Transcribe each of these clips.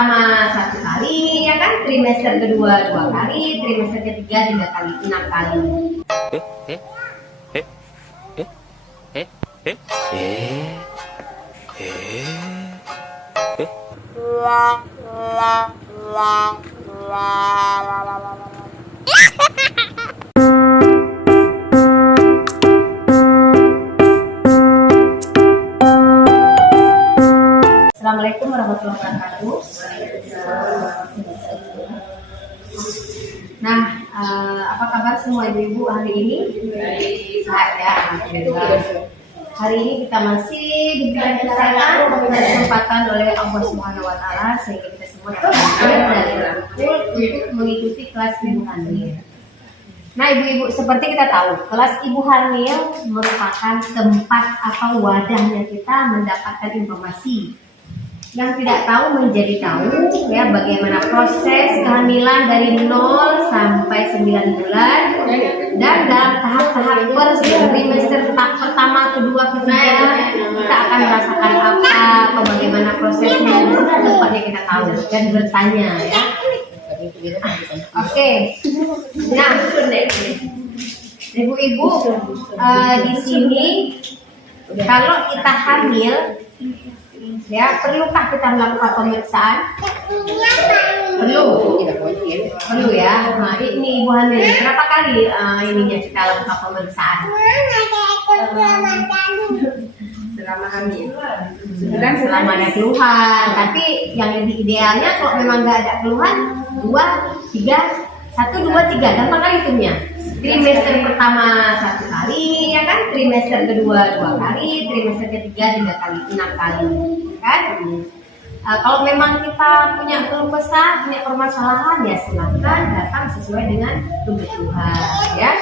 pertama 1 kali, ya kan? Trimester kedua 2 kali, trimester ketiga 3 kali, 6 kali. Assalamualaikum warahmatullahi wabarakatuh. Nah, apa kabar semua ibu-ibu hari ini? Sehat ya, alhamdulillah. Hari ini kita masih diberikan kesempatan oleh Allah Subhanahu Wa Taala sehingga kita semua betul untuk mengikuti kelas ibu hamil. Nah, ibu-ibu, seperti kita tahu, kelas ibu hamil merupakan tempat atau wadahnya kita mendapatkan informasi. Yang tidak tahu menjadi tahu, ya, bagaimana proses kehamilan dari 0 sampai 9 bulan dan dalam tahap-tahap trimester pertama, kedua, ketiga kita akan merasakan apa atau bagaimana prosesnya, tempatnya kita tahu dan bertanya, ya. Oke. Nah, ibu-ibu, di sini kalau kita hamil, ya, perlukah kita melakukan pemeriksaan? Perlu ya. Nah, ini ibu hamil berapa kali ininya kita lakukan pemeriksaan? Selama hamil. Selama ada keluhan. Tapi yang lebih idealnya kalau memang nggak ada keluhan, 2, 3, 1, 2, 3, gampang kali hitungnya. Trimester pertama 1 kali, ya kan? Trimester kedua 2 kali, trimester ketiga 3 kali, 6 kali, kan? Kalau memang kita punya keluh kesah, punya permasalahan, ya silakan datang sesuai dengan kebutuhan, ya.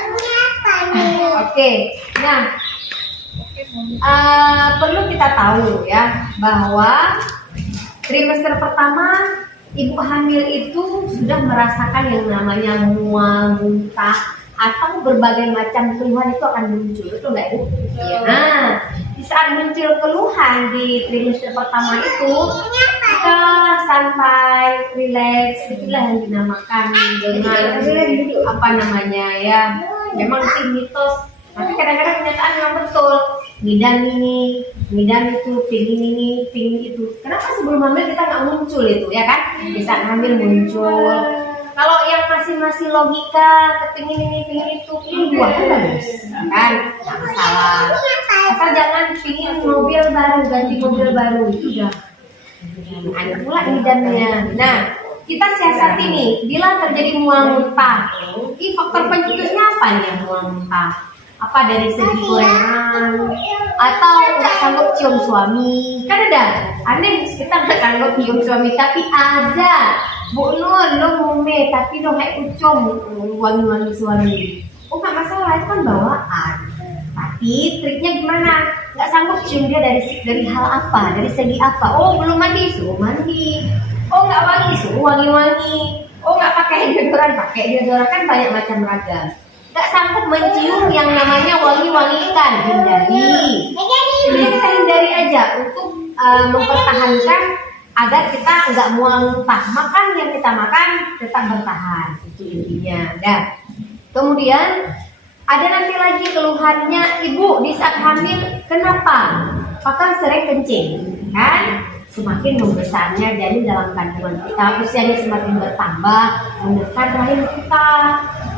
Oke. Nah, perlu kita tahu ya bahwa trimester pertama ibu hamil itu sudah merasakan yang namanya mual, muntah, atau berbagai macam keluhan itu akan muncul, betul nggak ibu? Nah, di saat muncul keluhan di trimester pertama itu kita santai, rileks, itulah yang dinamakan dengan apa namanya ya. Memang sih mitos, tapi kadang-kadang kenyataan memang betul. Ngidam ini, ngidam itu, pingin ini, pingin itu. Kenapa sebelum hamil kita nggak muncul itu, ya kan? Di saat hamil muncul. Kalau yang masih logika, kepingin ini, pingin itu, pingin buah kan bagus, kan? Nggak masalah. Asal jangan pingin mobil baru, ganti mobil baru, itu udah ada pula ngidamnya. Nah, kita siasati nih, bila terjadi mual muntah, ini faktor pencetusnya apa nih mual muntah? Apa dari segi gorengan atau nggak sanggup cium suami? Kan ada aneh kita nggak sanggup cium suami tapi ada Bu Nur lo mume tapi lo kayak ucom wangi-wangi suami. Oh nggak masalah, itu kan bawaan. Tapi triknya gimana? Nggak sanggup cium dia dari hal apa? Dari segi apa? Oh belum mandi, suruh mandi. Oh nggak wangi, suruh wangi-wangi. Oh nggak pakai deodoran kan banyak macam ragam. Gak sanggup mencium yang namanya wangi-wangikan, hindari. Jadi kita hindari aja untuk mempertahankan agar kita nggak mual muntah. Makan yang kita makan tetap bertahan, itu intinya. Dan kemudian ada nanti lagi keluhannya ibu di saat hamil, kenapa? Apakah sering kencing, kan? Semakin membesarnya janin dalam kandungan kita, usianya semakin bertambah, menekan rahim kita,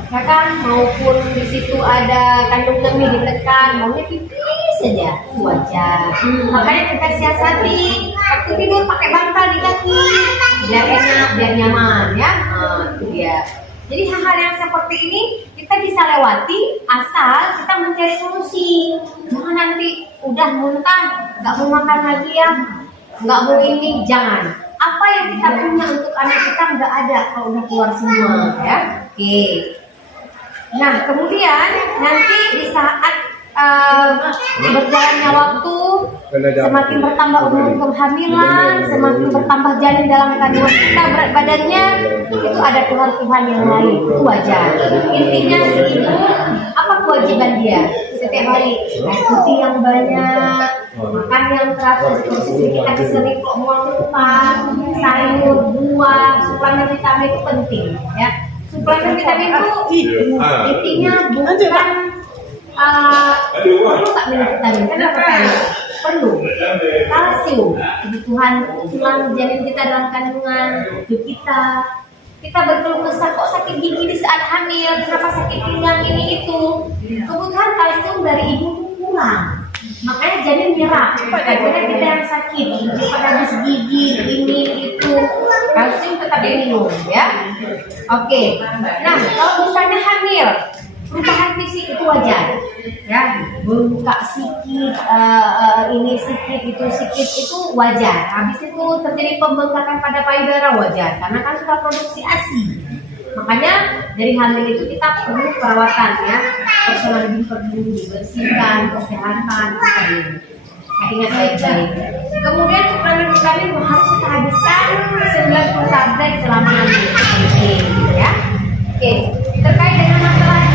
ya kan? Maupun di situ ada kandung kemih ditekan, maunya pipis saja, wajar. Makanya kita siasati, waktu tidur pakai bantal di kaki, biar enak, biar nyaman, ya. Itu dia. Jadi hal-hal yang seperti ini kita bisa lewati asal kita mencari solusi. Jangan nanti udah muntah, nggak mau makan lagi ya. Nggak mau ini, jangan. Apa yang kita punya untuk anak kita nggak ada kalau udah keluar semua, ya. Oke. Nah, kemudian nanti di saat berjalannya waktu, semakin bertambah umur kehamilan, semakin bertambah janin dalam kandungan kita, berat badannya itu ada keluhan-keluhan yang lain, itu wajar. Intinya si ibu, apa kewajiban dia? Setiap hari air putih yang banyak, makan yang teratur, sedikit kasih sering kok mual muntah, sayur, vitamin itu penting ya. Suplemen vitamin itu intinya bukan perlu tak minum vitamin, kenapa perlu kalsium, kebutuhan tulang janin kita dalam kandungan, tubuh kita berkeluh kesah kok sakit gigi di saat hamil, kenapa sakit pinggang ini itu, kebutuhan kalsium dari ibu kurang, makanya janin nyerap. Karena kita yang sakit, cepat habis gigi ini itu, kalsium tetap diminum ya. Oke, nah kalau misalnya hamil, perubahan fisik itu wajar ya, bengkak sikit, ini sikit itu wajar. Habis itu terjadi pembengkakan pada payudara wajar karena kan sudah produksi ASI. Makanya dari hamil itu kita perlu perawatan ya, personal perlu dibersihkan, kesehatan itu. Ingat baik-baik. Kemudian suplemen vitamin harus kita habiskan 90 tablet selama 6 bulan ya. Oke, terkait dengan masalah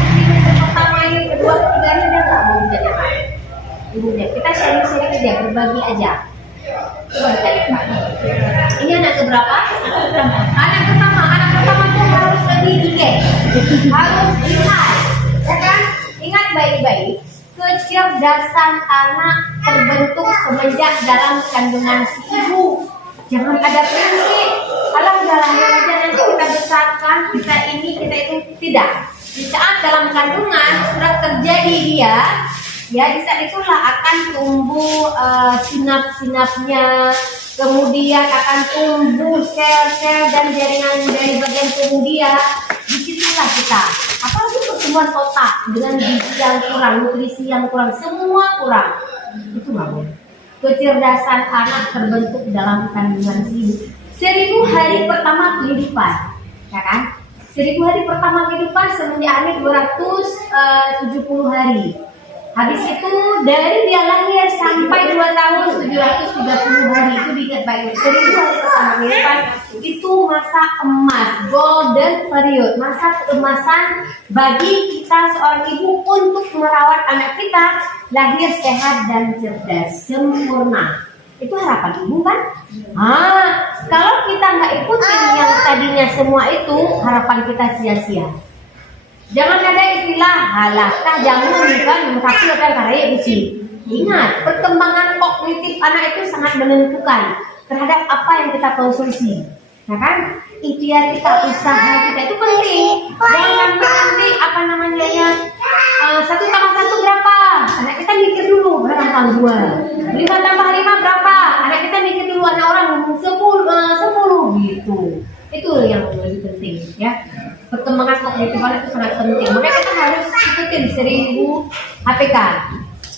pertama ini, kedua, ketiga ini dia nggak mau ditanyakan. Ibunya, kita sharing-sharing aja, berbagi aja. Coba ditanyakan. Ini anak keberapa? Anak pertama tuh harus lebih dikit, harus lihat, ya kan? Ingat baik-baik. Kecerdasan anak terbentuk semenjak dalam kandungan si ibu. Jangan ada prinsip, alah udah lahir aja nanti kita besarkan, kita ini, kita itu. Tidak. Di saat dalam kandungan sudah terjadi dia, ya di saat itulah akan tumbuh sinap-sinapnya, kemudian akan tumbuh sel-sel dan jaringan dari bagian tubuh dia. Disitulah kita. Apalagi pertumbuhan otak dengan gizi yang kurang, nutrisi yang kurang, semua kurang. Itu nggak boleh. Kecerdasan anak terbentuk dalam kandungan ibu. 1000 hari pertama kehidupan, ya kan? 1000 hari pertama kehidupan semenjak hamil 270 hari. Habis itu dari dia lahir sampai 2 tahun 730 hari, itu diingat baik. 1000 hari pertama kehidupan itu masa emas, golden period, masa keemasan bagi kita seorang ibu untuk merawat anak kita lahir sehat dan cerdas, sempurna. Itu harapan ibu kan? Kalau kita nggak ikutin yang tadinya semua itu, harapan kita sia-sia. Jangan ada istilah halakah jamu kan tapi akan karya besi. Ingat, perkembangan kognitif anak itu sangat menentukan terhadap apa yang kita konsumsi. Nah kan, ikhtiar kita, usaha kita itu penting. Jangan sampai nanti apa namanya ya, 1 tambah 1 berapa? Anak kita mikir dulu berapa tambah 2. 5 tambah 5 berapa? Anak kita mikir dulu, anak orang ngomong 10 gitu. Itu yang lebih penting ya. Perkembangan kognitif anak itu sangat penting. Makanya kita harus ikutin 1000 HPK.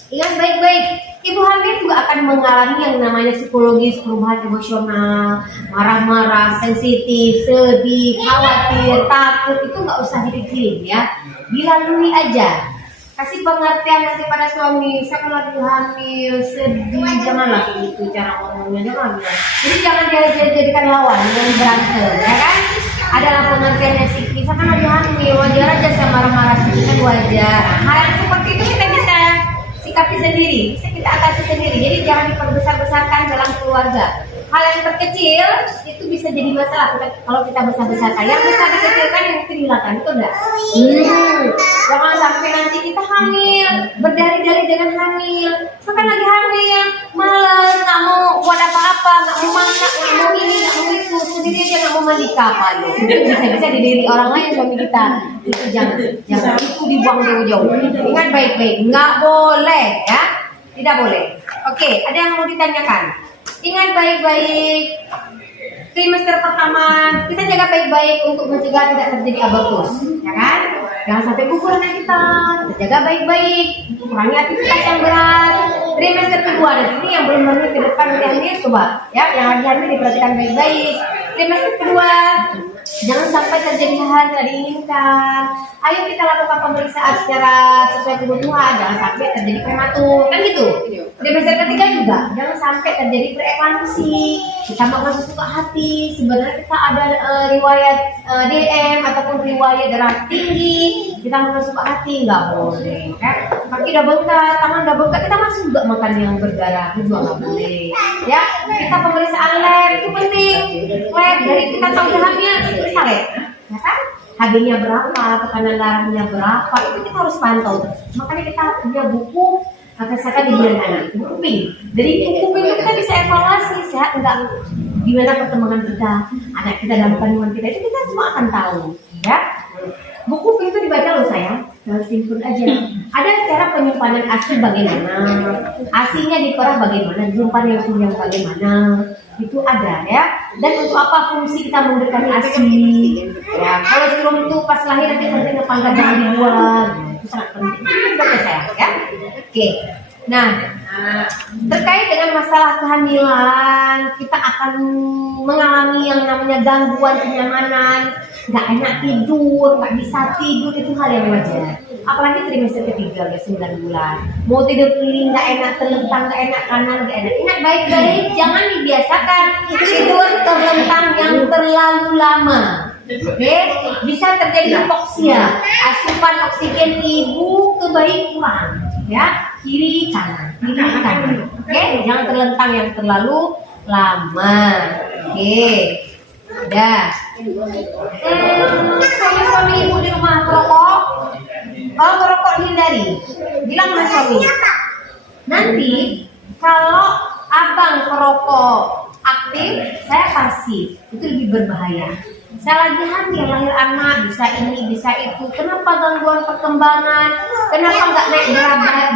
Ingat baik-baik, ibu hamil juga akan mengalami yang namanya psikologis, perubahan emosional, marah-marah, sensitif, sedih, khawatir, takut. Itu nggak usah dipikirin ya, dilalui aja. Kasih pengertian nanti pada suami, saya kalau lagi hamil, sedih, janganlah begitu cara ngomongnya, jangan. Jadi jangan jadikan lawan, jangan berantem, ya kan? Adalah pengertiannya sih, misalkan lagi hamil, wajar aja saya marah-marah, sedih kan wajar. Hal yang seperti itu kita bisa sikapi sendiri, bisa kita atasi sendiri. Jadi jangan diperbesar-besarkan dalam keluarga. Hal yang terkecil itu bisa jadi masalah kalau kita besar-besarkan. Yang besar dikecilkan, yang kecil hilangkan, itu enggak. Jangan sampai nanti kita hamil, berdari-dari dengan hamil. Sekarang lagi hamil, males, nggak mau buat apa-apa, nggak mau masak, nggak mau ini, nggak mau itu, sendiri aja nggak mau mandi kapan. Bisa di diri orang lain suami kita. Itu jangan itu dibuang jauh-jauh. Ingat baik-baik, nggak boleh ya, tidak boleh. Oke, ada yang mau ditanyakan? Ingat baik-baik, trimester pertama kita jaga baik-baik untuk mencegah tidak terjadi abortus, ya kan? Jangan sampai gugur anak kita jaga baik-baik, kurangi aktivitas yang berat. Trimester kedua, dan ini yang belum hamil ke depan hamil, coba ya, yang lagi hamil diperhatikan baik-baik. Trimester kedua, jangan sampai terjadi hal yang tidak diinginkan. Ayo kita lakukan pemeriksaan secara sesuai kebutuhan, jangan sampai terjadi prematur, kan gitu. Trimester ketiga juga, jangan sampai terjadi preeklampsi, ditambah masuk suka hati. Sebenarnya kita ada riwayat DM ataupun riwayat darah tinggi, kita masuk suka hati, nggak boleh. Kaki udah bengkak, tangan udah bengkak, kita masih juga makan yang berdarah, itu juga nggak boleh. Ya, kita pemeriksaan lab itu penting. Lab dari kita tahu udah hamil, pakai, ya kan? HB-nya berapa, tekanan darahnya berapa, itu kita harus pantau terus. Makanya kita punya buku kesehatan di bulan anak, buku pink. Dari buku pink itu kita bisa evaluasi sehat enggak, gimana perkembangan kita, anak kita dalam kandungan kita, itu kita semua akan tahu, ya. Buku pink itu dibaca loh sayang, jangan simpen aja. Ada cara penyimpanan ASI bagaimana, ASINya diperah bagaimana, disimpan yang bagaimana, itu ada ya. Dan untuk apa fungsi kita memberikan ASI, ya. Kalau sebelum itu pas lahir nanti penting apa enggak, jangan dibuang, itu sangat penting. Itu baca sayang, ya. Oke. Nah, terkait dengan masalah kehamilan, kita akan mengalami yang namanya gangguan kenyamanan, nggak enak tidur, nggak bisa tidur, itu hal yang wajar. Apalagi trimester ketiga, udah 9 bulan. Mau tidur keliling nggak enak, terlentang nggak enak, kanan nggak enak. Ingat baik-baik, jangan dibiasakan tidur terlentang yang terlalu lama. Oke, bisa terjadi hipoksia, asupan oksigen ibu ke bayi kurang, ya, kiri kanan. Oke, jangan terlentang yang terlalu lama. Oke, udah. Suami ibu di rumah merokok, kalau merokok dihindari, bilang sama suami. Nanti kalau abang perokok aktif, saya pasif, itu lebih berbahaya. Saya lagi hamil, lahir anak, bisa ini, bisa itu. Kenapa gangguan perkembangan? Kenapa nggak naik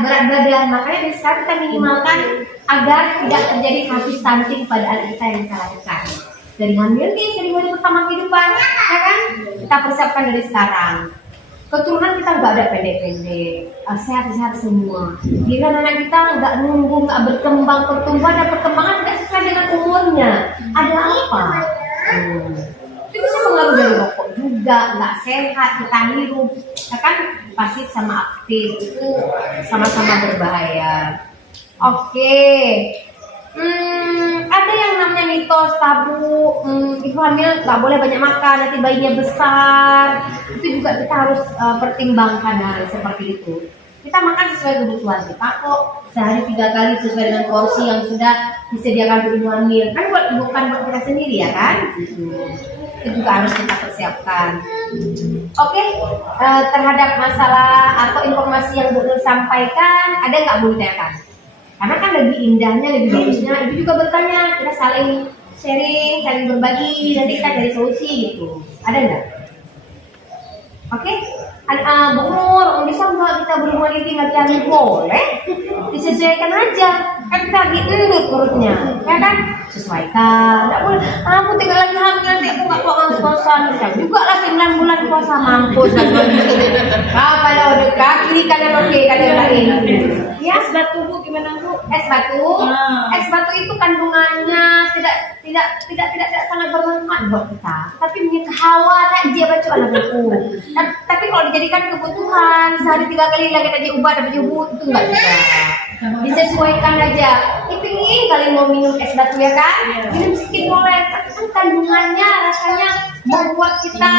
berat badan? Makanya dari sekarang kita minimalkan agar tidak terjadi kasus stunting pada anak kita yang kita lakukan. Dari hamil nih, dari hari pertama kehidupan, ya kan? Kita persiapkan dari sekarang. Keturunan kita nggak ada pendek-pendek, sehat-sehat semua. Jika anak kita nggak nunggu, nggak berkembang, pertumbuhan dan perkembangan nggak sesuai dengan umurnya. Ada apa? Itu bisa mengaruh dari rokok juga, nggak sehat, kita hirup, ya kan? Pasif sama aktif itu sama-sama berbahaya. Oke. Ada yang namanya mitos tabu, ibu hamil nggak boleh banyak makan, nanti bayinya besar. Itu juga kita harus pertimbangkan hal seperti itu. Kita makan sesuai kebutuhan kita kok, sehari 3 kali sesuai dengan porsi yang sudah disediakan untuk ibu hamil. Kan bukan buat kita sendiri ya kan? Itu juga harus kita persiapkan. Oke, terhadap masalah atau informasi yang Bu Nur sampaikan, ada nggak Bu ditanyakan? Karena kan lebih indahnya, lebih bagusnya, ibu juga bertanya, kita saling sharing, saling berbagi, nanti kita cari solusi gitu. Ada nggak? Oke, Bu Nur, bisa nggak kita berumah di tinggal hamil? Boleh, disesuaikan aja. Kan kita lagi endut perutnya, ya kan? Sesuaikan. Nggak boleh, aku tinggal lagi hamil, nanti aku nggak kuat ngos-ngosan. Ya juga lah 9 bulan puasa mampus. Kalau dekat, kiri kanan oke, kanan lain. Ya, es batu Bu, gimana Bu? Es batu, es batu itu kandungannya tidak sangat bermanfaat buat kita, tapi punya hawa dia baca anak buku. Tapi kalau dijadikan kebutuhan sehari 3 kali lagi aja ubah dapat jubut itu nggak bisa. Disesuaikan aja. Ipingin kali mau minum es batu ya kan? Minum sedikit boleh, tapi kan kandungannya rasanya membuat kita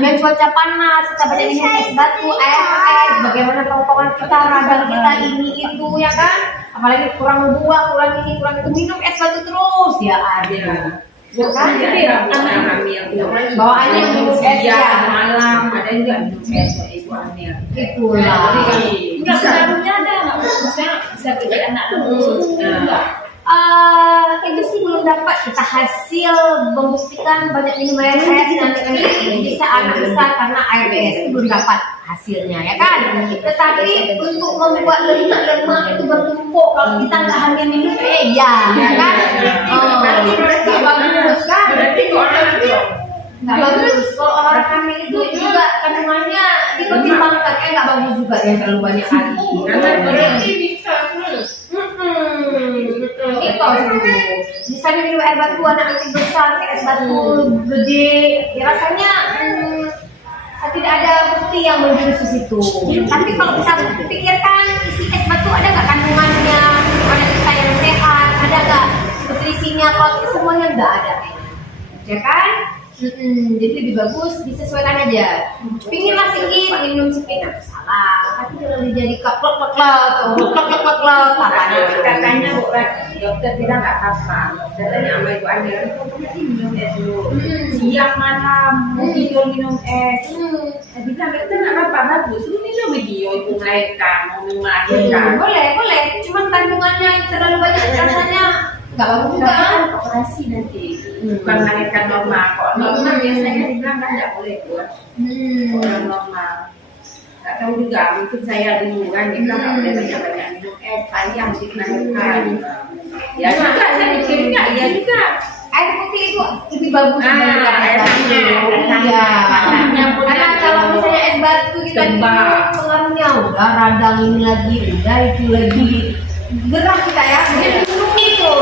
yang cuaca panas kita banyak minum es batu, air, bagaimana pengkongan kita, radang kita ini itu ya kan? Apalagi kurang buah, kurang ini, kurang itu, minum es batu terus ya ada. Bukan jadi anak hamil bawaannya minum es ya malam, ada juga minum es ibu hamil. Itulah. Enggak pengaruhnya ada nggak? Bisa jadi anak terus. Itu sih belum dapat kita hasil membuktikan banyak minum air es nanti bisa anak besar karena air es itu belum dapat hasilnya ya kan. Tetapi untuk membuat lemak itu bertumpuk kalau kita nggak hamil minum ya kan. Berarti bagus kan? Berarti nggak bagus. Kalau orang hamil itu juga kandungannya dipertimbangkan nggak bagus juga ya terlalu banyak kali. Berarti bisa terus. Itu misalnya minum air batu anak nanti besar kayak es batu gede, ya rasanya tidak ada bukti yang menjurus ke situ. Tapi kalau bisa pikirkan isi es batu ada nggak kandungannya, ada kita yang sehat, ada nggak nutrisinya, protein semuanya nggak ada, ya kan? Jadi lebih bagus disesuaikan aja. Pingin lah sedikit, minum sedikit nggak salah. Tapi kalau jadi keplok katanya dokter bilang nggak apa-apa. Katanya sama ibu Amir, pokoknya sih minum es dulu. siang malam mau tidur minum es. Tapi kan itu nggak apa bagus. Lu minum video itu melahirkan, mau melahirkan. Boleh. Cuman kandungannya yang terlalu banyak rasanya nggak bagus juga. Kan operasi nanti. Bukan melahirkan normal. Kok normal biasanya dibilang kan nggak boleh buat orang normal. Nggak tahu juga, mungkin saya dulu kan dia bilang nggak boleh banyak-banyak minum es, sayang sih melahirkan. Ya juga saya mikirnya iya juga. Air putih itu lebih bagus daripada air batu. Iya. Karena kalau misalnya es batu kita Tebak. pengaruhnya udah radang ini lagi, udah itu lagi. Gerah kita ya, jadi minum itu.